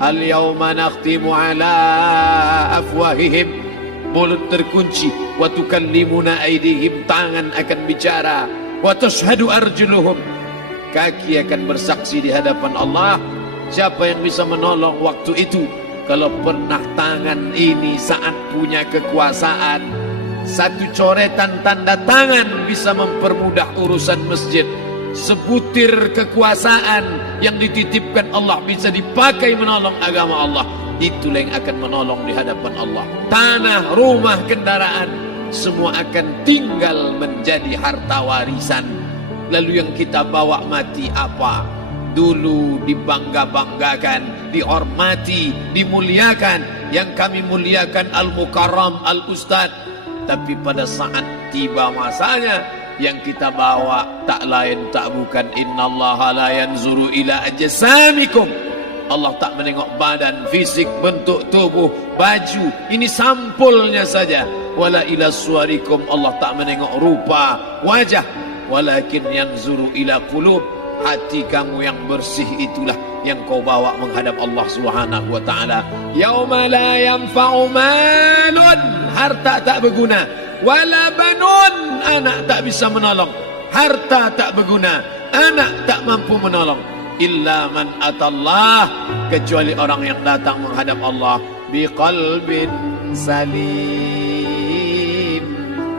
Al-yawma nakhtimu ala afwahihim, mulut terkunci, wa tukallimuna aydihim, tangan akan bicara, wa tashhadu arjuluhum, kaki akan bersaksi di hadapan Allah. Siapa yang bisa menolong waktu itu? Kalau pernah tangan ini saat punya kekuasaan, satu coretan tanda tangan bisa mempermudah urusan masjid. Sebutir kekuasaan yang dititipkan Allah bisa dipakai menolong agama Allah. Itulah yang akan menolong di hadapan Allah. Tanah, rumah, kendaraan, semua akan tinggal menjadi harta warisan. Lalu yang kita bawa mati apa? Dulu dibangga-banggakan, dihormati, dimuliakan. Yang kami muliakan Al-Mukarram, Al-Ustadz. Tapi pada saat tiba masanya, yang kita bawa tak lain tak bukan innallaha la yanzuru ila ajsamikum. Allah tak menengok badan, fisik, bentuk tubuh, baju. Ini sampulnya saja. Wala ila suwarikum, Allah tak menengok rupa, wajah. Walakin yanzuru ila qulub. Hati kamu yang bersih itulah yang kau bawa menghadap Allah Subhanahu wa taala. Yauma la yanfa'u malun, harta tak berguna, wala banun, anak tak bisa menolong. Harta tak berguna, anak tak mampu menolong. Illa man atallah, kecuali orang yang datang menghadap Allah biqalbin salim,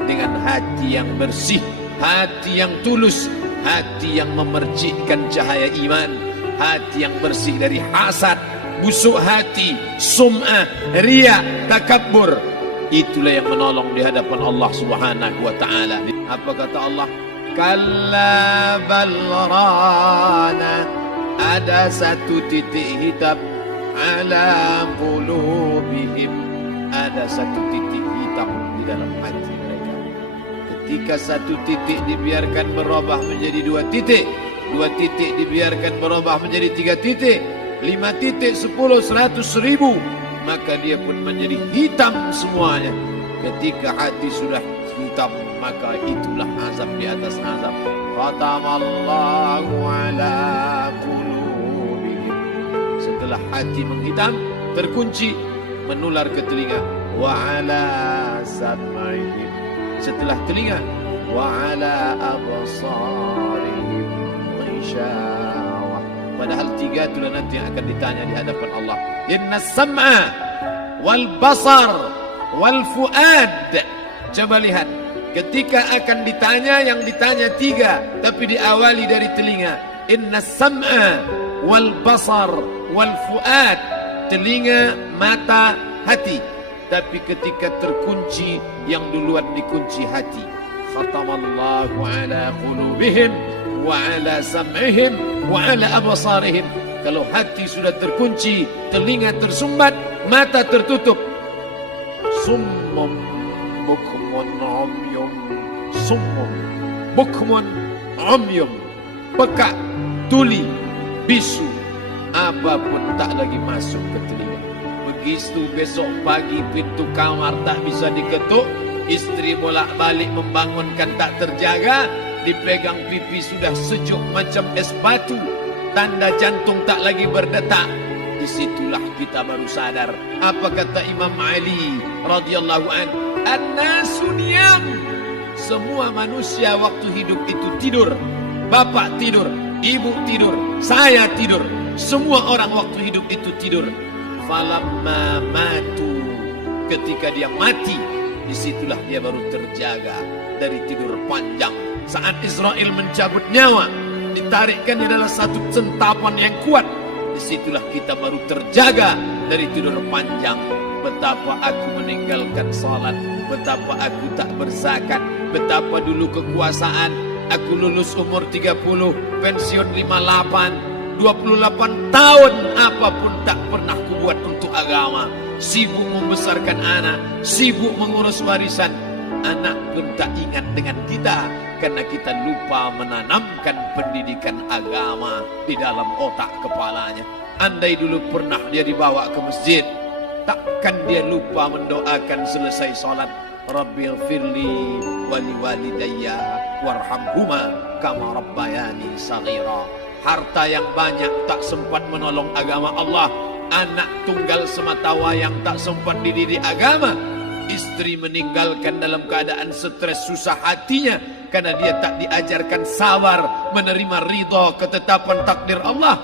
dengan hati yang bersih, hati yang tulus, hati yang memercikkan cahaya iman, hati yang bersih dari hasad, busuk hati, sum'ah, riya, takabbur. Itulah yang menolong di hadapan Allah Subhanahu wa taala. Apa kata Allah? Kalla bal rana, ada satu titik hitam, ala qulubihim, ada satu titik hitam di dalam hati mereka. Ketika satu titik dibiarkan berubah menjadi dua titik dibiarkan berubah menjadi 3 titik, 5 titik, 10, 100, 1000, maka dia pun menjadi hitam semuanya. Ketika hati sudah hitam, maka itulah azab di atas azab. Khatamallahu ala qulubihim. Setelah hati menghitam, terkunci, menular ke telinga. Wa ala sam'ihim. Setelah telinga, wa ala absarihim ghishawah. Padahal 3 itulah nanti yang akan ditanya di hadapan Allah. Inna sam'a wal basar wal fuad. Coba lihat, ketika akan ditanya, yang ditanya 3, tapi diawali dari telinga. Inna sam'a wal basar wal fuad, telinga, mata, hati. Tapi ketika terkunci, yang duluan dikunci hati. Khatamallahu ala qulubihim wa ala sam'ihim wa ala absarihim. Kalau hati sudah terkunci, telinga tersumbat, mata tertutup. Summum bukmun umyum. Summum bukmun umyum. Pekak, tuli, bisu, apapun tak lagi masuk ke telinga. Begitu besok pagi pintu kamar tak bisa diketuk, istri bolak-balik membangunkan tak terjaga, dipegang pipi sudah sejuk macam es batu, tanda jantung tak lagi berdetak. Disitulah kita baru sadar. Apa kata Imam Ali radhiyallahu anhu? An-nasu niyam. Semua manusia waktu hidup itu tidur. Bapak tidur, ibu tidur, saya tidur. Semua orang waktu hidup itu tidur. Falamma matu, ketika dia mati, disitulah dia baru terjaga dari tidur panjang. Saat Israel mencabut nyawa, ditarikkan di dalam satu centapan yang kuat, disitulah kita baru terjaga dari tidur panjang. Betapa aku meninggalkan salat, betapa aku tak berzakat, betapa dulu kekuasaan. Aku lulus umur 30, pensiun 58, 28 tahun, apapun tak pernah kubuat untuk agama. Sibuk membesarkan anak, sibuk mengurus warisan. Anak pun tak ingat dengan kita, karena kita lupa menanamkan pendidikan agama di dalam otak kepalanya. Andai dulu pernah dia dibawa ke masjid, takkan dia lupa mendoakan selesai sholat. Rabbighfirli wali walidayya warhamhuma kama rabbayani saghira. Harta yang banyak tak sempat menolong agama Allah. anak tunggal semata wayang tak sempat dididik agama, istri meninggalkan dalam keadaan stres susah hatinya karena dia tak diajarkan sabar menerima ridha ketetapan takdir Allah.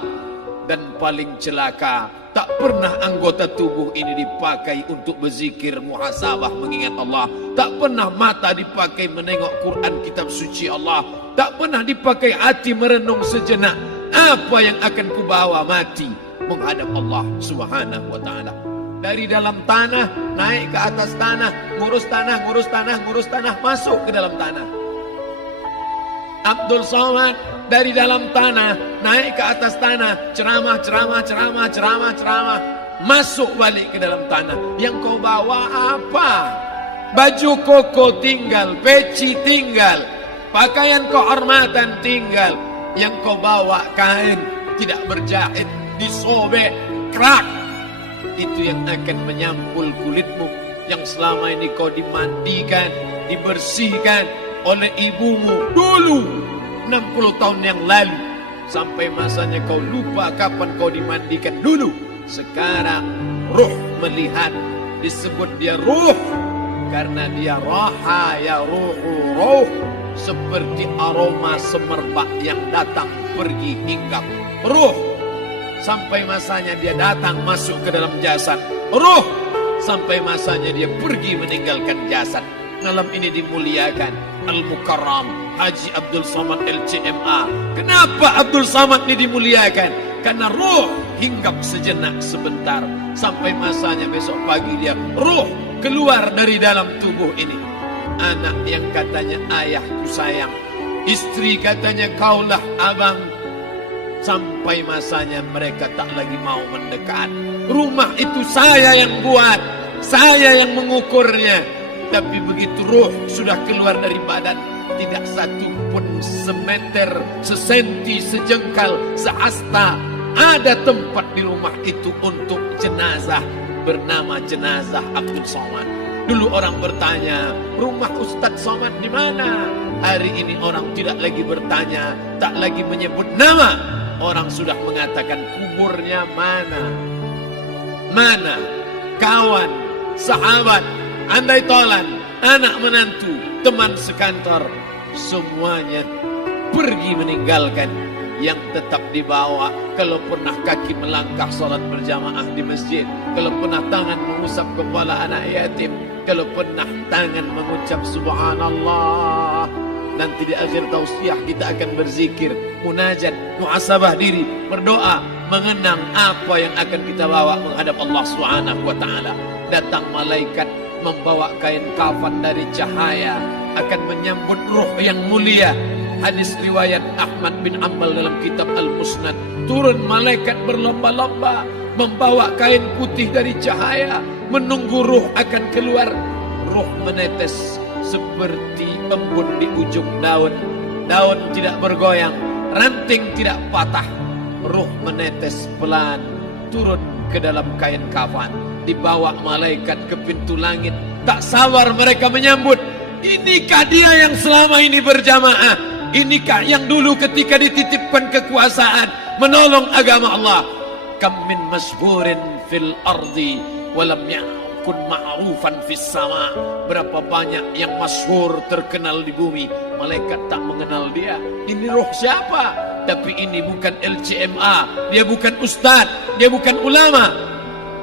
Dan paling celaka, tak pernah anggota tubuh ini dipakai untuk berzikir, muhasabah, mengingat Allah. Tak pernah mata dipakai menengok Quran, kitab suci Allah. Tak pernah dipakai hati merenung sejenak, apa yang akan kubawa mati menghadap Allah Subhanahu wa ta'ala. Dari dalam tanah naik ke atas tanah, ngurus tanah, ngurus tanah, ngurus tanah, masuk ke dalam tanah. Abdul Somad dari dalam tanah naik ke atas tanah, ceramah, masuk balik ke dalam tanah. Yang kau bawa apa? Baju koko tinggal, peci tinggal, pakaian kehormatan tinggal. Yang kau bawa kain tidak berjahit, disobek, kerak. Itu yang akan menyampul kulitmu yang selama ini kau dimandikan, dibersihkan oleh ibumu dulu 60 tahun yang lalu, sampai masanya kau lupa kapan kau dimandikan dulu. Sekarang ruh melihat, disebut dia ruh karena dia raha ya ruh, seperti aroma semerbak yang datang pergi hinggap. Ruh sampai masanya dia datang masuk ke dalam jasad, ruh sampai masanya dia pergi meninggalkan jasad. Malam ini dimuliakan Al-Mukarram Haji Abdul Somad LCMA. Kenapa Abdul Somad ini dimuliakan? Karena ruh hinggap sejenak sebentar, sampai masanya besok pagi dia ruh keluar dari dalam tubuh ini. Anak yang katanya ayahku sayang, istri katanya kaulah abang, sampai masanya mereka tak lagi mau mendekat. Rumah itu saya yang buat, saya yang mengukurnya. Tapi begitu ruh sudah keluar dari badan, tidak satu pun semeter, sesenti, sejengkal, sehasta ada tempat di rumah itu untuk jenazah bernama jenazah Abdul Somad. Dulu orang bertanya, rumah Ustadz Somad di mana? Hari ini orang tidak lagi bertanya, tak lagi menyebut nama. Orang sudah mengatakan kuburnya mana? Mana? Kawan, sahabat, andai tolan, anak menantu, teman sekantor, semuanya pergi meninggalkan. Yang tetap dibawa, kalau pernah kaki melangkah salat berjamaah di masjid, kalau pernah tangan mengusap kepala anak yatim, kalau pernah tangan mengucap subhanallah. Nanti di akhir tausiah kita akan berzikir, munajat, muhasabah diri, berdoa, mengenang apa yang akan kita bawa menghadap Allah Subhanahu wa ta'ala. Datang malaikat membawa kain kafan dari cahaya, akan menyambut ruh yang mulia. Hadis riwayat Ahmad bin Ambal dalam kitab Al-Musnad. Turun malaikat berlomba-lomba membawa kain putih dari cahaya, menunggu ruh akan keluar. Ruh menetes seperti embun di ujung daun. Daun tidak bergoyang, ranting tidak patah. Ruh menetes pelan turun ke dalam kain kafan, dibawa malaikat ke pintu langit. Tak sabar mereka menyambut. Inikah dia yang selama ini berjamaah? Inikah yang dulu ketika dititipkan kekuasaan menolong agama Allah? Kam min masyhurin fil ardi walam yakun ma'rufan fis sama. Berapa banyak yang masyhur terkenal di bumi, malaikat tak mengenal dia. Ini roh siapa? Tapi ini bukan LCMA, dia bukan ustaz, dia bukan ulama,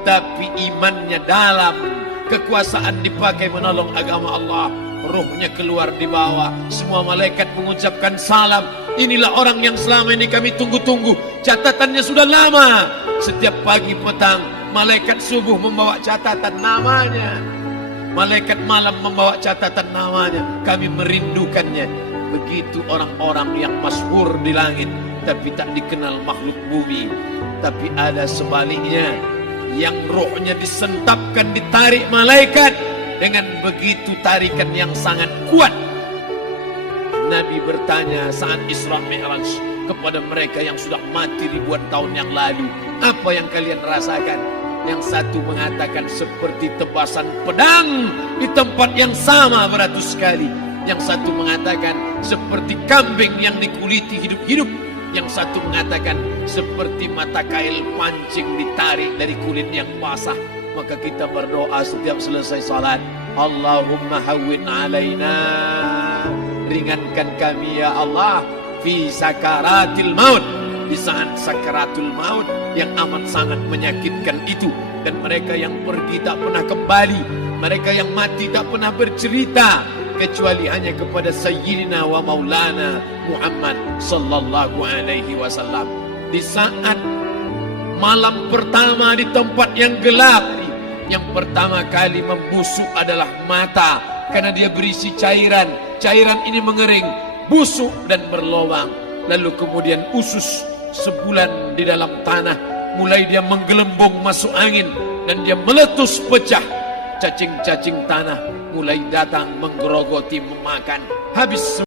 tapi imannya dalam. Kekuasaan dipakai menolong agama Allah, ruhnya keluar di bawah. Semua malaikat mengucapkan salam. Inilah orang yang selama ini kami tunggu-tunggu. Catatannya sudah lama. Setiap pagi petang malaikat subuh membawa catatan namanya, malaikat malam membawa catatan namanya. Kami merindukannya. Begitu orang-orang yang masyhur di langit tapi tak dikenal makhluk bumi. Tapi ada sebaliknya, yang rohnya disentapkan, ditarik malaikat dengan begitu tarikan yang sangat kuat. Nabi bertanya saat Isra Mi'raj kepada mereka yang sudah mati ribuan tahun yang lalu, apa yang kalian rasakan? Yang satu mengatakan seperti tebasan pedang di tempat yang sama beratus kali. Yang satu mengatakan seperti kambing yang dikuliti hidup-hidup. Yang satu mengatakan seperti mata kail pancing ditarik dari kulit yang basah. Maka kita berdoa setiap selesai salat, Allahumma hawwin alaina, ringankan kami ya Allah, fi sakaratil maut, di saat sakaratul maut yang amat sangat menyakitkan itu. Dan mereka yang pergi tak pernah kembali, mereka yang mati tak pernah bercerita kecuali hanya kepada Sayyidina wa Maulana Muhammad sallallahu alaihi wasallam. Di saat malam pertama di tempat yang gelap, yang pertama kali membusuk adalah mata, karena dia berisi cairan. Cairan ini mengering, busuk dan berlubang. Lalu kemudian usus sebulan di dalam tanah, mulai dia menggelembung masuk angin dan dia meletus pecah. Cacing-cacing tanah mulai datang menggerogoti, memakan habis